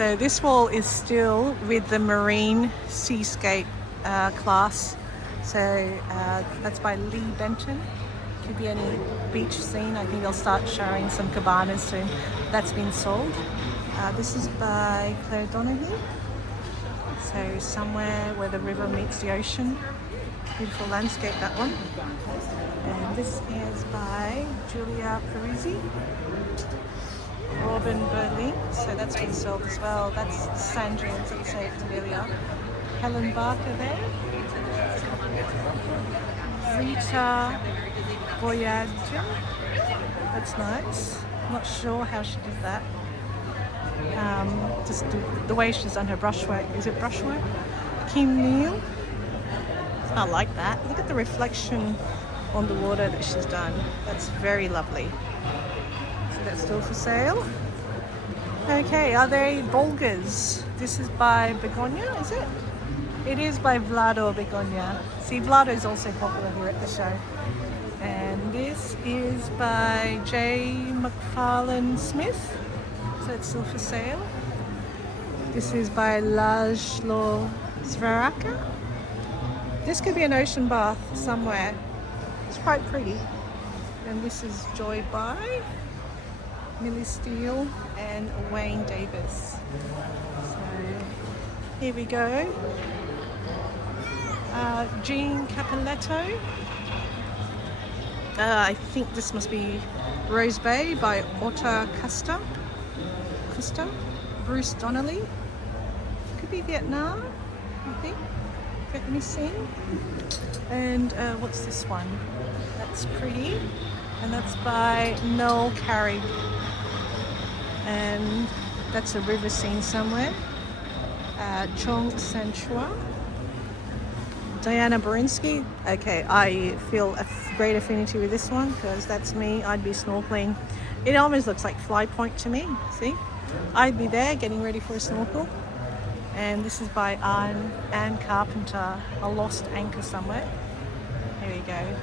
So this wall is still with the marine seascape class. So that's by Lee Benton. Could be any beach scene. I think they'll start showing some cabanas soon. That's been sold. This is by Claire Donaghy. So somewhere where the river meets the ocean. Beautiful landscape, that one. And this is by Julia Parisi. Robin Berlin, so that's been sold as well. That's Sandrians, let's say familiar. Helen Barker there. Rita Voyager. That's nice. Not sure how she did that. Just the way she's done her brushwork. Is it brushwork? Kim Neal. It's not like that. Look at the reflection on the water that she's done. That's very lovely. So that's still for sale. Okay, are they Volgas? This is by Begonia, is it? It is by Vlado Begonia. See, Vlado is also popular here at the show. And this is by J. McFarlane Smith. So it's still for sale. This is by Lajlo Zvaraka. This could be an ocean bath somewhere. It's quite pretty. And this is Joy by Millie Steele and Wayne Davis. So here we go. Jean Capoletto. I think this must be Rose Bay by Otta Custa. Bruce Donnelly. Could be Vietnam, I think. Vietnamese scene. And what's this one? That's pretty. And that's by Noel Carrig. And that's a river scene somewhere. Chong Sanchua. Diana Borinsky. Okay, I feel a great affinity with this one because that's me. I'd be snorkeling. It almost looks like Fly Point to me. See? I'd be there getting ready for a snorkel. And this is by Anne Carpenter, A Lost Anchor Somewhere. Here we go.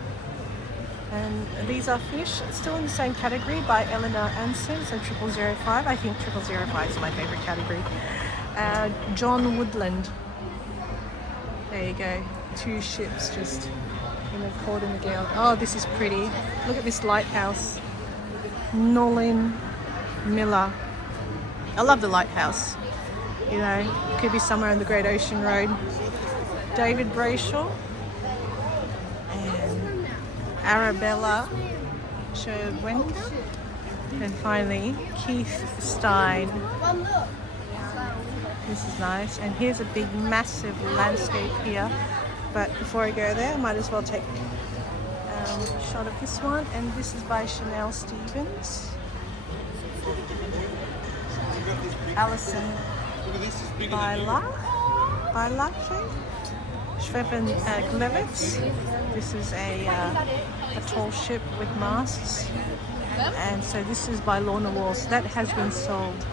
And these are fish, still in the same category, by Eleanor Anson, so 0005. I think 0005 is my favourite category. John Woodland. There you go. Two ships just in a caught in the gale. Oh, this is pretty. Look at this lighthouse. Nolan Miller. I love the lighthouse. You know, it could be somewhere on the Great Ocean Road. David Brayshaw. And Arabella Cherwenka. And finally, Keith Stein. This is nice. And here's a big, massive landscape here. But before I go there, I might as well take a shot of this one. And this is by Chanel Stevens. Alison Bailache. Sveven Glevitz. This is a tall ship with masts. And so this is by Lorna Walls. That has been sold.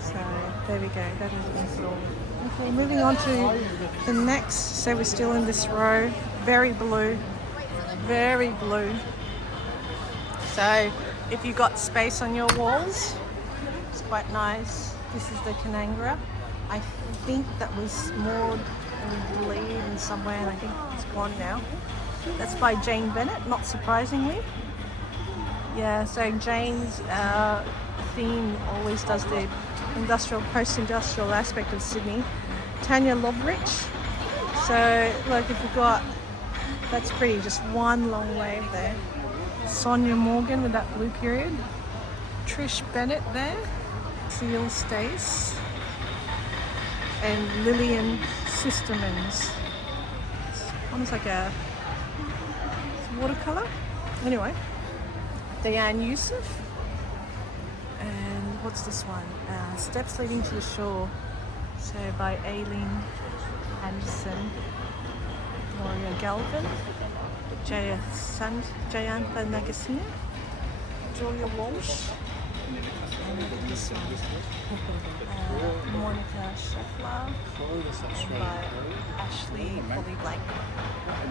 So there we go, that has been sold. Okay, moving on to the next. So we're still in this row. Very blue. Very blue. So if you've got space on your walls, it's quite nice. This is the Canangra. I think that was moored and delayed in somewhere, and I think it's gone now. That's by Jane Bennett, not surprisingly. Yeah, so Jane's theme always does the industrial, post-industrial aspect of Sydney. Tanya Lovrich. So look, if you've got, that's pretty, just one long wave there. Sonia Morgan with that blue period. Trish Bennett there. Seal Stace. And Lillian Sistermans. It's almost like a watercolour. Anyway. Diane Yusuf. And what's this one? Steps Leading to the Shore. So by Aileen Anderson. Gloria Galvin. Jayantha Nagasina. Julia Walsh. And this one. Monica Scheffler. And by Ashley Polly Blank.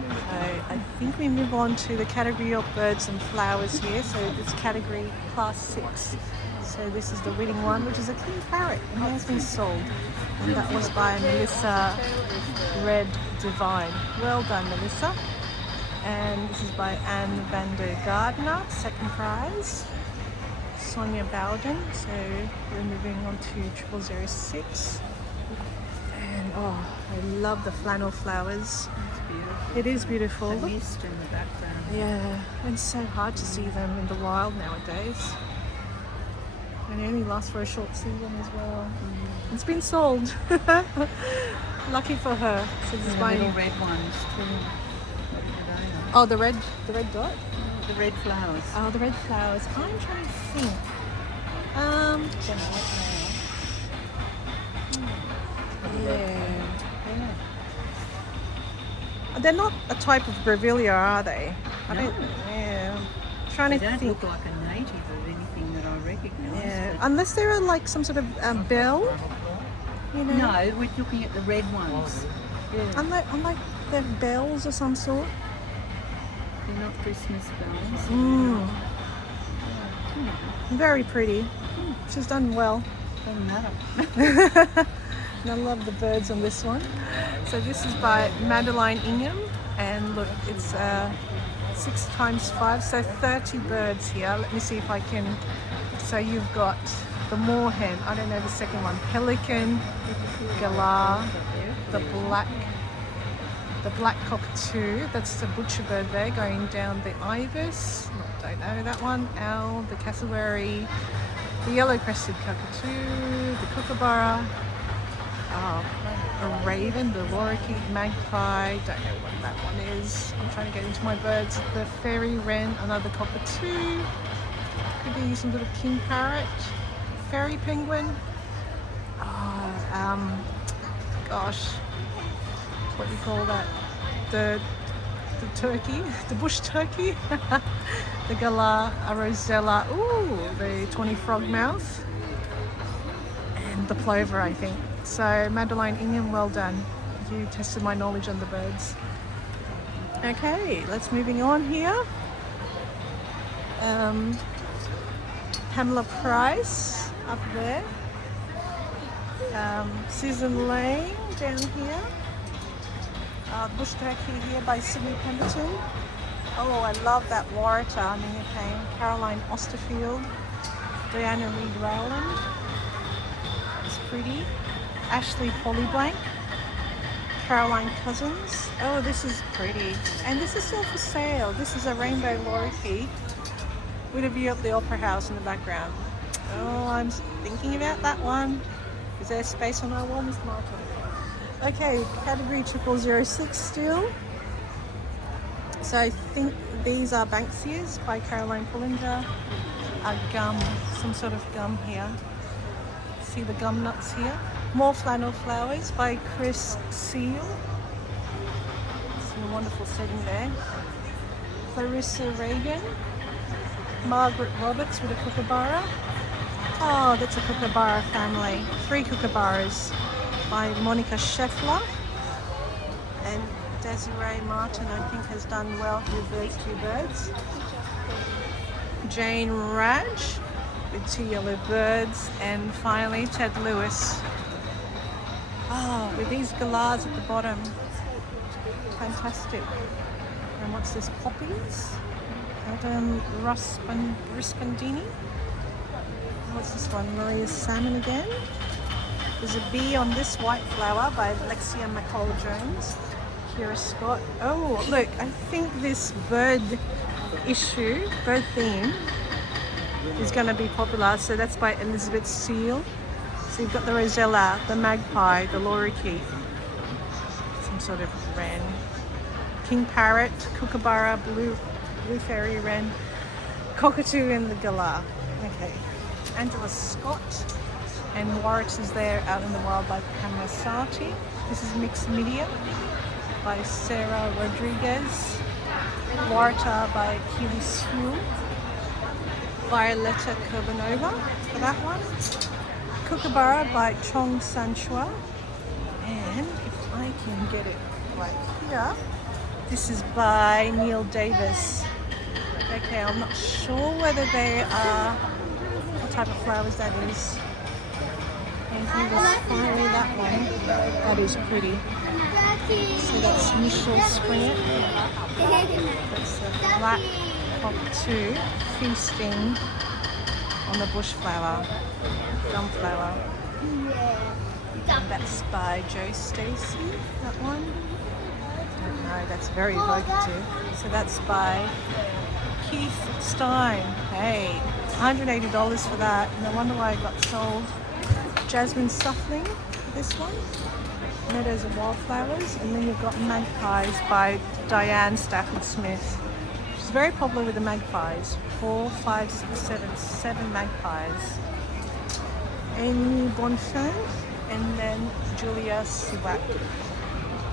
So I think we move on to the category of birds and flowers here. So it's category class 6. So this is the winning one, which is a king parrot, and it has been sold. And that was by Melissa Red Divine. Well done, Melissa. And this is by Anne van der Gardner, second prize. Sonia Bowden. So we're moving on to 0006. And oh, I love the flannel flowers. It is beautiful. The mist in the background. Yeah, it's so hard to see them in the wild nowadays. And it only lasts for a short season as well. It's been sold. Lucky for her. So this is The buying. little red ones too. What are they? Oh, the red dot. The red flowers. Oh, the red flowers. I'm trying to think. Don't know what they are. Yeah. Yeah. They're not a type of grevillea, are they? I No. don't. Yeah. I'm trying They to don't think. look like a native of anything that I recognise. Yeah. Unless they're like some sort of bell. You know. No, we're looking at the red ones. Yeah. Unlike they're bells or some sort. They're not Christmas bells. Mm. Very pretty. She's done well. Doesn't matter. And I love the birds on this one. So this is by Madeline Ingham, and look, it's 6 times 5, so 30 birds here. Let me see if I can. So you've got the moorhen, I don't know the second one, pelican, galah, the black cockatoo, that's the butcher bird there going down the ibis, don't know that one, owl, the cassowary, the yellow-crested cockatoo, the kookaburra, a raven, the lorikeet, magpie, don't know what that one is. I'm trying to get into my birds. The fairy wren, another cockatoo, could be some sort of king parrot, fairy penguin. Gosh, what do you call that? The turkey, the bush turkey, the galah, a rosella, ooh, the 20 frogmouth, and the plover, I think. So Madeline Ingham, well done. You tested my knowledge on the birds. Okay, let's moving on here. Pamela Price up there. Susan Lane down here. Bush turkey here by Sydney Pemberton. Oh, I love that Waratah Ningapane. Caroline Osterfield. Diana Reed Rowland. It's pretty. Ashley Pollyblank. Caroline Cousins. Oh, this is pretty. And this is still for sale. This is a rainbow lorikeet with a view of the Opera House in the background. Oh, I'm thinking about that one. Is there space on our wall, Miss Martin? Okay, category 0006 still. So I think these are Banksias by Caroline Pullinger. A gum, some sort of gum here. See the gum nuts here. More flannel flowers by Chris Seal. See a wonderful setting there. Clarissa Reagan. Margaret Roberts with a kookaburra. Oh, that's a kookaburra family. 3 kookaburras by Monica Scheffler. And Desiree Martin, I think, has done well with those 2 birds. Jane Raj with 2 yellow birds. And finally, Ted Lewis. Oh, with these galahs at the bottom. Fantastic. And what's this? Poppies? Adam Rispandini. What's this one? Maria Salmon again. There's a bee on this white flower by Alexia McCall Jones. Kira Scott. Oh, look, I think this bird theme is going to be popular. So that's by Elizabeth Seal. So you've got the rosella, the magpie, the lorikeet, some sort of wren, king parrot, kookaburra, blue fairy wren, cockatoo, and the galah. Okay. Angela Scott and Warwick is there out in the wild by Pamela Sarti. This is Mixed Media by Sarah Rodriguez. Waratah by Keely Sewell. Violetta Kurbanova for that one. Kookaburra by Chong Sanchua. And if I can get it right here, this is by Neil Davis. Okay, I'm not sure whether they are, what type of flowers that is. And finally that one. That is pretty. So that's Michel Springett. That's the black cockatoo feasting on the bush flower, gumflower. And that's by Joe Stacy, that one. No, that's very evocative. So that's by Keith Stein. Hey, $180 for that. No wonder why it got sold. Jasmine Suffling for this one. Meadows of Wildflowers. And then you've got Magpies by Diane Stafford Smith. She's very popular with the magpies. 4, 5, 6, 7 magpies. Amy Bonfin. And then Julia Siwak.